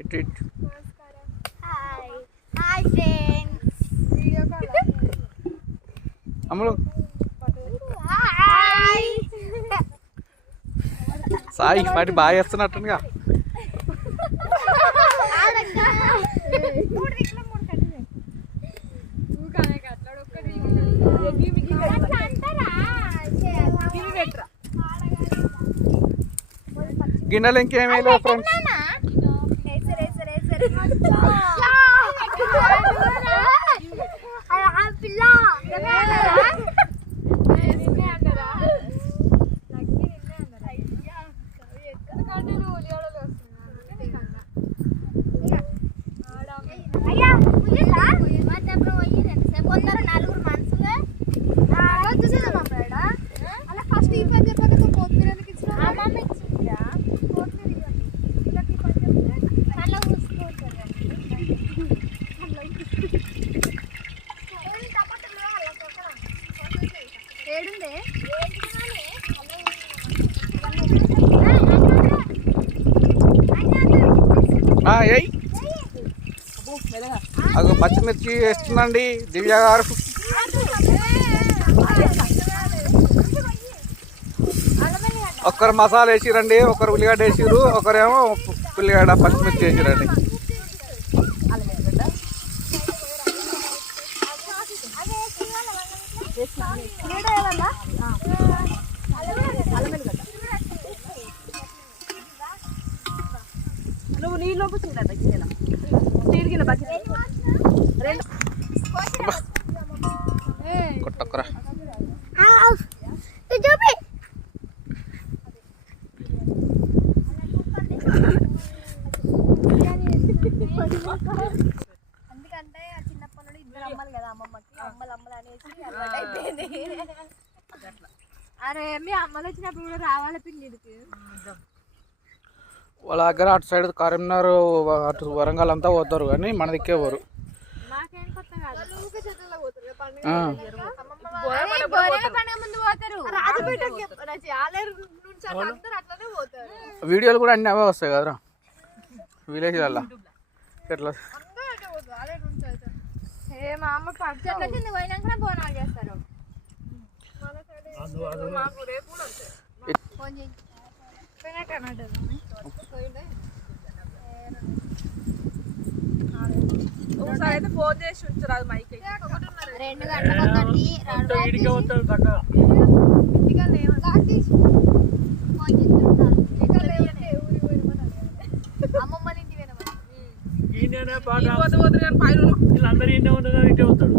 ఇటు ఇటు hi friends. అమ్ములు hi. Sai వాటి బాగా చేస్తున్నట్టుగా. గిన్నెలు ఇంకేమీ లేవు ఫ్రెండ్స్. నలుగురు మనుషులు అలా ఫస్ట్ ఈ పని చెప్పక కొత్తిమీర ఎందుకు ఇచ్చిన ఏడుందే అది పచ్చిమిర్చి వేస్తుందండి దివ్య గారు. ఒకరు మసాలా వేసిరండి, ఒకరు ఉల్లిగడ్డ వేసిరు, ఒకరేమో ఉల్లిగడ్డ పచ్చిమిర్చి వేసిరండి. నువ్వు నీళ్ళలోపు తీరిగిన బకెట్ కొట్టొక్కరా. ఎందుకంటే చిన్నప్పటి నుండి ఇద్దరు అమ్మలు కదా అమ్మమ్మకి, అమ్మలు అనేసి అలవాటు అయిపోయింది. అరే మీ అమ్మలు వచ్చినప్పుడు కూడా రావాలి పిండికి. వాళ్ళ దగ్గర అటు సైడ్ కరీంనగర్ అటు వరంగల్ అంతా పోతారు కానీ మన దిక్కే పోరు. వీడియోలు కూడా అన్నీ అవే వస్తాయి కదరా విలేజ్లల్లా. ఎట్లా మా అమ్మ చెట్ల కింద పోయినాక బోనాలు చేస్తారు. ఒకసారి అయితే ఫోన్ చేసి ఉంచరాదు మైక్. 2 గంటలకి అమ్మమ్మని ఇంటి పైన వీళ్ళందరూ ఇంటే ఉంటారు, ఇటే ఉంటాడు.